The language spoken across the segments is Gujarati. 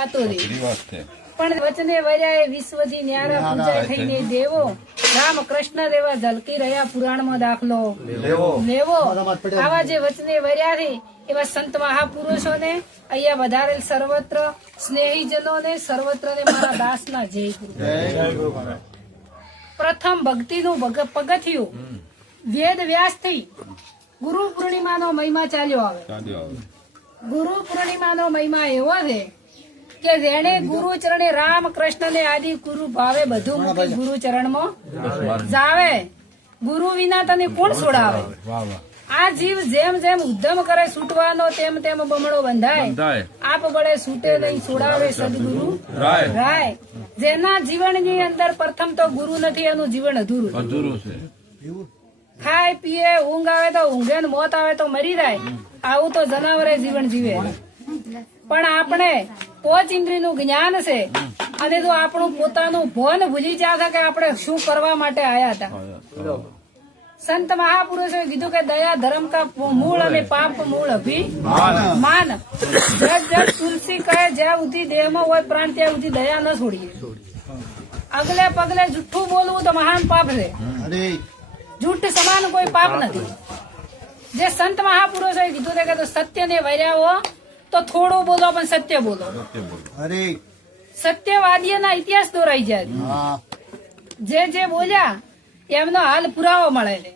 વાતો રે પણ વચને વર્યા વિશ્વથી ન્યારા પૂજા થઈને દેવો રામ કૃષ્ણ દેવા ઝલકી રહ્યા પુરાણમાં દાખલો લેવો આવા જે વચને વર્યા છે એવા સંત મહાપુરુષોને અહીંયા વધારેલ સર્વત્ર સ્નેહીજનોને સર્વત્ર ને મારા દાસના જય ગુરુ. પ્રથમ ભક્તિનું પગથિયું વેદ વ્યાસ થી ગુરુ પૂર્ણિમાનો મહિમા ચાલ્યો આવે. ગુરુ પૂર્ણિમાનો મહિમા એવો છે કે જેને ગુરુ ચરણે રામ કૃષ્ણ ને આદિ ગુરુ ભાવે બધું મૂકી ગુરુ ચરણમાં જાવે. ગુરુ વિના તને કોણ છોડાવે? આ જીવ જેમ જેમ ઉદ્યમ કરે છૂટવાનો તેમ તેમ બમણો બંધાય. આપ બળે છૂટે નહીં છોડાવે સદગુરુ રાય. જેના જીવનની અંદર પ્રથમ તો ગુરુ નથી એનું જીવન અધૂરું છે. ખાય પીએ ઊંઘ આવે તો ઊંઘે ને મોત આવે તો મરી જાય. આવું તો જનાવરે જીવન જીવે. પણ આપણે પોચ ઇન્દ્રિય નું જ્ઞાન છે અને જો આપણું પોતાનું ભોન ભૂલી જશે કે આપણે શું કરવા માટે આયા હતા. સંત મહાપુરુષોએ કીધું કે દયા ધર્મ કા મૂળ અને પાપ મૂળ અભિમાન. જગ જગ તુલસી કહે જ્યાં સુધી દેહમાં હોય પ્રાણ ત્યાં સુધી દયા ન છોડીએ. અગલે પગલે જુઠ્ઠું બોલવું તો મહાન પાપ છે. જૂઠ સમાન કોઈ પાપ નથી. જે સંત મહાપુરુષોએ કીધું કે સત્ય ને વર્યાવો તો થોડું બોલો પણ સત્ય બોલો. સત્યવાદીઓના ઇતિહાસ દોરાઈ જાય. જે બોલ્યા એમનો હાલ પુરાવો મળે છે.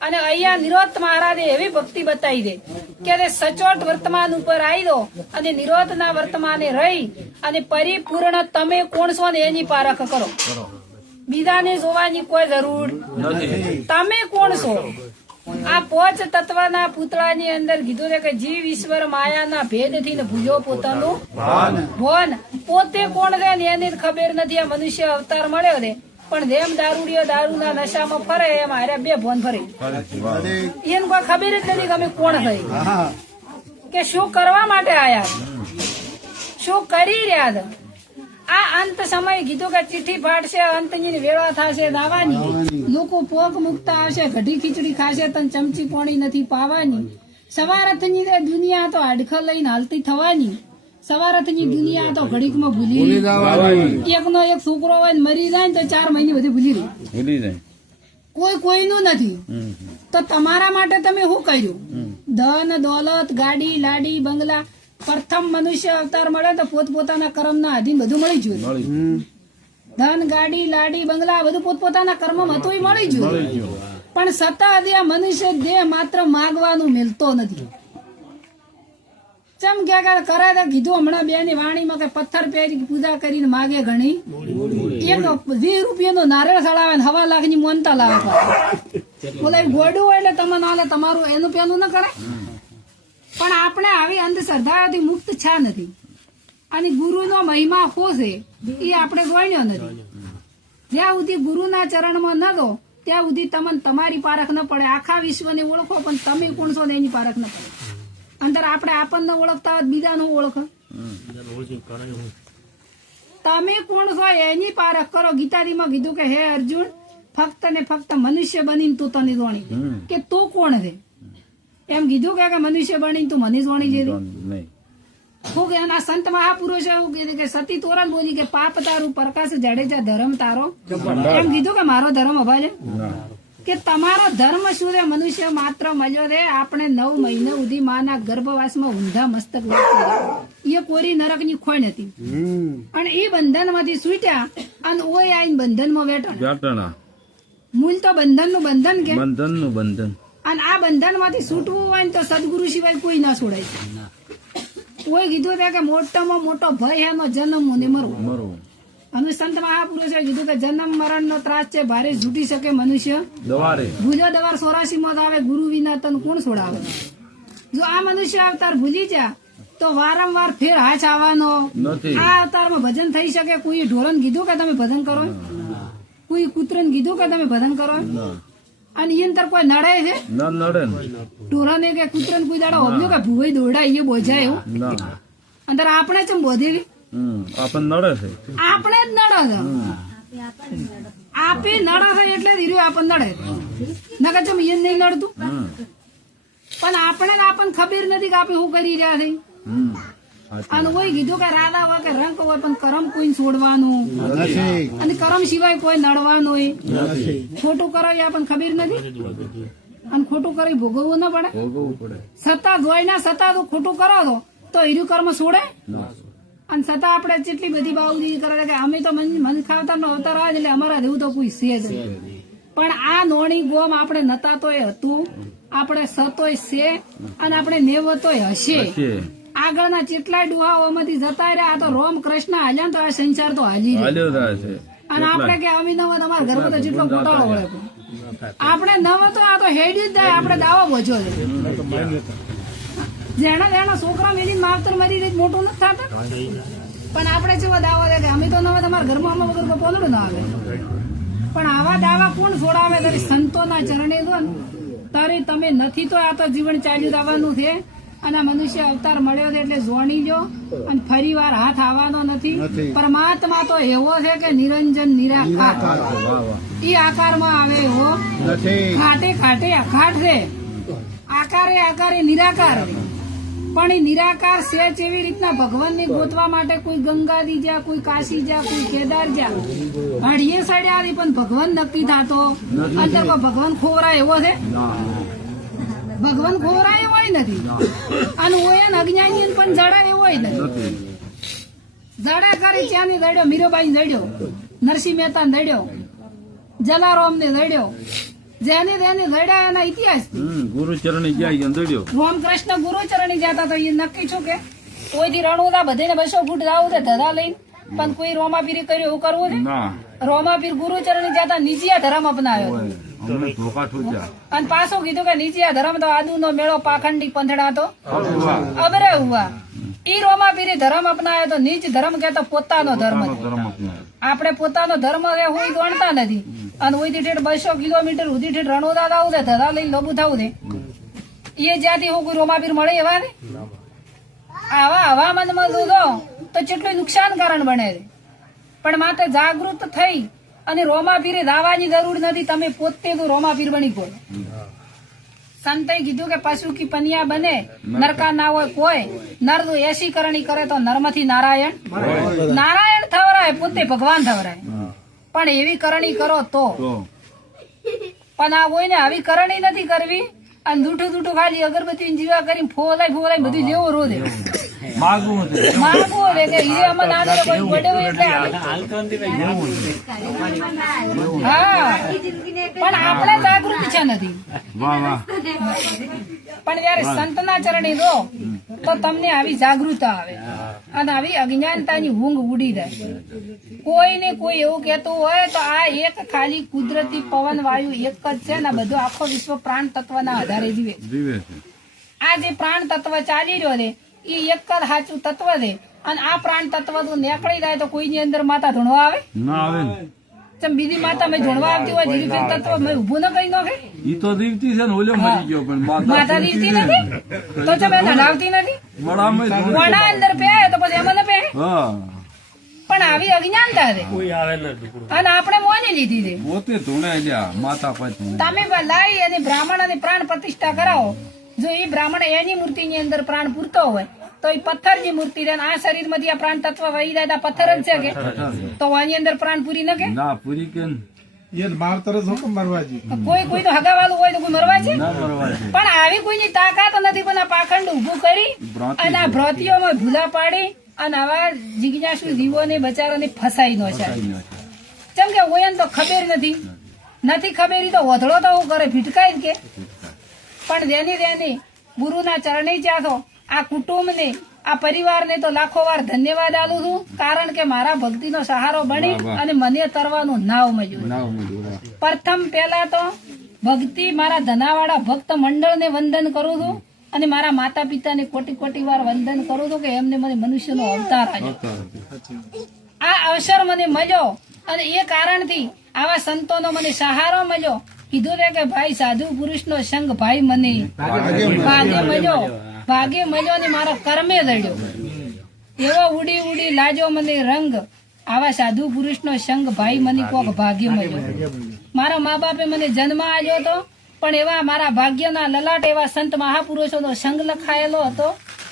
અને અહીંયા નિરોધ મહારાજે એવી ભક્તિ બતાવી દે કે સચોટ વર્તમાન ઉપર આવી દો અને નિરોધ ના વર્તમાને રહી અને પરિપૂર્ણ તમે કોણ છો ને એની પારખ કરો. બીજાને જોવાની કોઈ જરૂર નથી. તમે કોણ છો? આ પોચ તત્વના પૂતળાની અંદર કીધું છે કે જીવ ઈશ્વર માયાના ભેદથી ભૂલ્યો પોતાનું ભોન. પોતે કોણ છે ને એની ખબર નથી. આ મનુષ્ય અવતાર મળ્યો છે પણ જેમ દારૂડિયો દારૂના નશામાં ફરે એમ હારે બે ભોન ફરે. એને કોઈ ખબર જ નથી કે અમે કોણ થઈ કે શું કરવા માટે આયા, શું કરી રહ્યા હતા. આ અંત સમય કીધું કે ચીઠી ફાટશે, અંતની વેળા થશે દાવાની. લોકો પોક મુકતા આવશે, કઢી ખીચડી ખાશે તને ચમચી પોણી નથી પાવાની. સવારથની દુનિયા તો હાડખા લઈને હાલતી થવાની. સવારથની દુનિયા તો ઘડીકમાં ભૂલી જવાની. એકનો એક છોકરો હોય મરી જાય ને તો 4 મહિને બધું ભૂલી જાય. કોઈ કોઈનું નથી. તો તમારા માટે તમે શું કર્યું? ધન દોલત ગાડી લાડી બંગલા. પ્રથમ મનુષ્ય અવતાર મળે તો પોતપોતાના કર્મના અધીન બધું મળી ગયું. ધન ગાડી લાડી બંગલા બધું પોતપોતાના કર્મ હતું મળી ગયું. પણ સતત આ મનુષ્ય દેહ માત્ર માગવાનું મિલતો નથી. ચમ ક્યાં કરે તો કીધું હમણાં બેની વાણીમાં કે પથ્થર પહેરી પૂજા કરીને માગે ઘણી. એક 20 રૂપિયાનો નારિયેળ સળાવે 1.5 લાખની મોનતા લાવે. બોલે ગોડું હોય એટલે તમે ના લે તમારું એનું પેલું ન કરે. પણ આપણે આવી અંધશ્રદ્ધાઓથી મુક્ત છા નથી. અને ગુરુનો મહિમા શું છે એ આપણે જોઈયો નથી. જ્યાં સુધી ગુરુના ચરણમાં ન દો ત્યાં સુધી તમને તમારી પારખ ન પડે. આખા વિશ્વને ઓળખો પણ તમે કોણ છો ને એની પારખ ન પડે. અંદર આપણે આપણને ઓળખતા હોય બીજાનું ઓળખો. તમે કોણ છો એની પારખ કરો. ગીતાજીમાં કીધું કે હે અર્જુન ફક્ત ને ફક્ત મનુષ્ય બનીને તું તને જોણી કે તું કોણ છે એમ કીધું કે મનુષ્ય બનીને તું મને જોણી લીધી. શું કે આ સંત મહાપુરુષો એવું કીધું કે સતી તોરણ બોલી કે પાપ તારું પ્રકાશ જાડેજા ધર્મ તારો. એમ કીધું કે મારો ધર્મ અભાજે કે તમારો ધર્મ શું છે? મનુષ્ય માત્ર મળ્યો રે આપણે 9 મહિના સુધી માના ગર્ભવાસમાં ઊંધા મસ્તક એ કોરી નરક ની ખોઈ નથી. અને એ બંધન માંથી છૂટ્યા અને ઓય આઈને બંધન માં બેઠા. મૂળ તો બંધન નું બંધન કે બંધન. અને આ બંધન માંથી છૂટવું હોય ને તો સદગુરુ સિવાય કોઈ ના છોડાય. કોઈ કીધું કે મોટામાં મોટો ભય એનો જન્મ ને મરવું. અને સંત મહાપુરુષે કીધું કે જન્મ મરણ નો ત્રાસ છે ભારે છૂટી શકે મનુષ્ય ભૂલ્યો દવાર 84 માં આવે. ગુરુ વિના તને કોણ છોડાવે? જો આ મનુષ્ય અવતાર ભૂલી જા તો વારંવાર ફેર હાથ આવવાનો. આ અવતારમાં ભજન થઈ શકે. કોઈ ઢોરન કીધું કે તમે ભજન કરો, કોઈ કૂતરન કીધું કે તમે ભજન કરો. અને એ અંદર કોઈ નડે છે? ઢોરને કે કૂતરન કોઈ દાડો હોબ્યો કે ભૂવે દોડા એ બોજાય એવું અંદર આપણે ચમ બોધેલી આપણે જ નડે છે. આપે નડે છે એટલે ધીરે આપણને નડે. નકર ચમ એ નહીં નડતું. પણ આપણને ખબર નથી કે આપણે શું કરી રહ્યા છે. અને કોઈ કીધું કે રાધા હોય કે રંગ હોય પણ કરમ કોઈ છોડવાનું અને કરમ સિવાય કોઈ નડવાનું ખોટું કરો એ આપણને ખબર નથી અને ખોટું કરી ભોગવવું ના પડે સત્તા જોઈ ના સત્તા તો ખોટું કરો તો એનું કર્મ છોડે અને છતાં આપણે જેટલી બધી બાઉદી કરે કે અમે તો મન ખાવતા નો અવતાર આવે એટલે અમારા જેવું તો કોઈ છે જ પણ આ નોણી ગોમ આપણે નતા તોય હતું આપણે સતોય છે અને આપણે નેવતોય હશે આગળના જેટલા ડુહાઓમાંથી જતા રહ્યા તો રોમ કૃષ્ણ હાલ્યા તો આ સંસાર તો હાલી અને આપણે કે અમે નવા તમારા ઘરમાં તો જેટલો ગોટાળો વળે આપણે નવા તો આ તો હેડી જ જાય આપણે દાવો બોજો છે જેના છોકરા મેલી માવતર મરી રહી મોટું નથી થતા પણ આપણે જેવો દાવો દે કે અમે તો નવા તમારા ઘરમાં અમે વગર પોલડું ના આવે પણ આવા દાવા કોણ છોડાવે તારી સંતોના ચરણે દો ને તારી તમે નથી તો આ તો જીવન ચાલ્યું આવવાનું છે અને મનુષ્ય અવતાર મળ્યો છે એટલે જોણી લો અને ફરી વાર હાથ આવવાનો નથી પરમાત્મા તો એવો છે કે નિરંજન નિરાકાર ઈ આકારમાં આવે એવો ખાટે ખાટે અખાટ છે આકારે આકારે નિરાકાર પણ એ નિરાકાર છે એવી રીતના ભગવાન ને ગોતવા માટે કોઈ ગંગાજી જા કોઈ કાશી જા કોઈ કેદાર જા હળીએ સડ્યા પણ ભગવાન નક્કી થતો અંદર કોઈ ભગવાન ખોવરા એવો છે ભગવાન ખોવરા એવો નથી અને ઓયન અજ્ઞાની પણ જડા એવો નથી જડે કરી ત્યાંની દડ્યો મીરાબાઈ દડ્યો નરસિંહ મહેતા દડ્યો જલારામ ને દડ્યો જેને તેને લડ્યા એના ઇતિહાસ ગુરુચરણી ગયા દડ્યો રામકૃષ્ણ ગુરુચરણી જતા તો એ નક્કી છું કે કોઈથી રણુદા બધીને 200 ફૂટ જાવું છે ધરા લઈને પણ કોઈ રોમાપીરી કર્યું એવું કરવું છે રોમાપીર ગુરુચરણી જતા નીચિયા ધર્મ અપનાવ્યો અને પાછું કીધું કે નીચિયા ધર્મ તો આદુ નો મેળો પાખંડી પંથડા તો અબરે હુआ ઈ રોમાપીરી ધર્મ અપનાવ્યો તો નીચ ધર્મ કે તો પોતાનો ધર્મ આપણે પોતાનો ધર્મ હું ગણતા નથી અને ઓઈથી ઠેઠ 200 કિલોમીટર સુધી ઠેઠ રણોદા આવું છે ધરા લઈને લોબુ થવું છે એ જ્યાંથી હું કોઈ રોમાપીર મળે એવા ને આવા હવામાનમાં દૂધો તો કેટલું નુકસાન કારણ બને છે પણ માત્ર જાગૃત થઈ અને રોમાપીરે દાવાની જરૂર નથી તમે પોતે તો રોમાપીર બની ગયો સંતે કીધું કે પશુ કી પનિયા બને નરકા ના હોય કોઈ નર તો એસી કરણી કરે તો નરમાંથી નારાયણ નારાયણ થવરાય પોતે ભગવાન થવરાય પણ એવી કરણી કરો તો પણ આ હોય ને આવી કરણી નથી કરવી અને દૂઠું દૂઠું ખાલી અગરબત્તી જીવા કરી ફોલાય બધું જેવો રોધે માગવું રે કે ઈ અમને આને કોઈ પડ્યો એટલે હા પણ આપણે જાગૃત છે નથી પણ જયારે સંતના ચરણે દો તો તમને આવી જાગૃતતા આવે અને આવી અજ્ઞાનતાની ઊંઘ ઉડી જાય કોઈને કોઈ એવું કહેતું હોય તો આ એક ખાલી કુદરતી પવન વાયુ એક જ છે ને બધું આખો વિશ્વ પ્રાણ તત્વના આધારે જીવે આ જે પ્રાણ તત્વ ચાલી રહ્યો છે એ એક જ સાચું તત્વ છે અને આ પ્રાણ તત્વ તો નીકળી જાય તો કોઈની અંદર માતા ધૂણવા આવે ના આવે ચમ બીજી માતા મેં ધૂણવા આવતી હોય ધીરે ધીરે તત્વ મેં ઉભું ન કરી નાખે ઈ તો દીવતી છે ને ઓલો મરી ગયો પણ માતા દીવતી નથી તો ચમ એને હલાવતી નથી વણા અંદર પે તો પછી એમાં ન પે પણ આવી અજ્ઞાનતા છે અને આપણે મોની લીધી છે પોતે ધૂણે માતા પછી તમે લાવી અને બ્રાહ્મણ અને પ્રાણ પ્રતિષ્ઠા કરાવો જો એ બ્રાહ્મણ એની મૂર્તિની અંદર પ્રાણ પૂરતો હોય તો એ પથ્થરની મૂર્તિ આ શરીર માંથી આ પ્રાણ તત્વ વહી જાય પથ્થર જ છે કે તો આની અંદર પ્રાણ પૂરી ન કે પૂરી કે કોઈ તો હગાવાળું હોય તો કોઈ મરવા છે પણ આવી કોઈની તાકાત નથી પણ આ પાખંડ ઉભું કરી અને આ ભ્રતિઓમાં ભૂલા પાડી અને આવા જિજ્ઞાસુ જીવોને બચારાને ફસાઈ નો છે કેમ કે હોય તો ખબર નથી ખબર તો વધડો તો કરે ભીટકાય કે પણ જેની ગુરુના ચરણે જાતો આ કુટુંબને આ પરિવારને તો લાખો વાર ધન્યવાદ આલું છું કારણ કે મારા ભક્તિનો સહારો બની અને મને તરવાનું નાવ મળ્યું પ્રથમ પહેલા તો ભક્તિ મારા ધનાવાળા ભક્ત મંડળને વંદન કરું છું અને મારા માતા પિતાને કોટી વાર વંદન કરું છું કે એમને મને મનુષ્યનો અવતાર આપ્યો આ અવસર મને મળ્યો અને એ કારણથી આવા સંતોનો મને સહારો મળ્યો કીધું કે ભાઈ સાધુ પુરુષનો સંગ ભાઈ મને ભાગે મળ્યો ને મારા કર્મે દડ્યો એવો ઉડી લાજો મને રંગ આવા સાધુ પુરુષનો સંગ ભાઈ મને કોક ભાગ્ય મળ્યો મારા મા બાપે મને જન્મ આપ્યો હતો પણ એવા મારા ભાગ્યના લલાટ એવા સંત મહાપુરુષોનો સંગ લખાયેલો હતો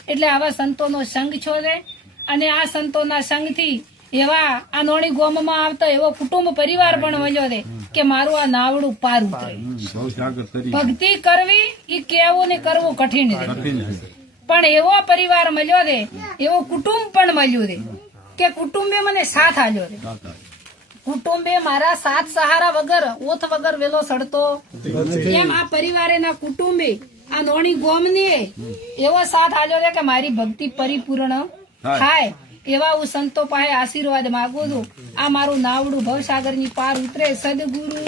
એટલે આવા સંતોનો સંગ છો છે અને આ સંતોના સંગથી એવા આ નોણી ગોમમાં આવતો એવો કુટુંબ પરિવાર પણ મળ્યો છે કે મારું આ નાવડું પાર ઉતરે. બહુ સાગર કરી ભક્તિ કરવી એ કેવું ને કરવું કઠિન છે, કઠિન છે. પણ એવો પરિવાર મળ્યો છે, એવો કુટુંબ પણ મળ્યું છે કે કુટુંબે મને સાથ આલ્યો છે. કાકા. કુટુંબે મારા સાથ સહારા વગર ઓથ વગર વેલો સડતો એમ આ પરિવારેના કુટુંબે આ નોણી ગોમને એવો સાથ આલ્યો છે કે મારી ભક્તિ પરિપૂર્ણ થાય. એવા હું સંતો પાસે આશીર્વાદ માંગુ છું. આ મારું નાવડું ભવસાગરની પાર ઉતરે. સદગુરુ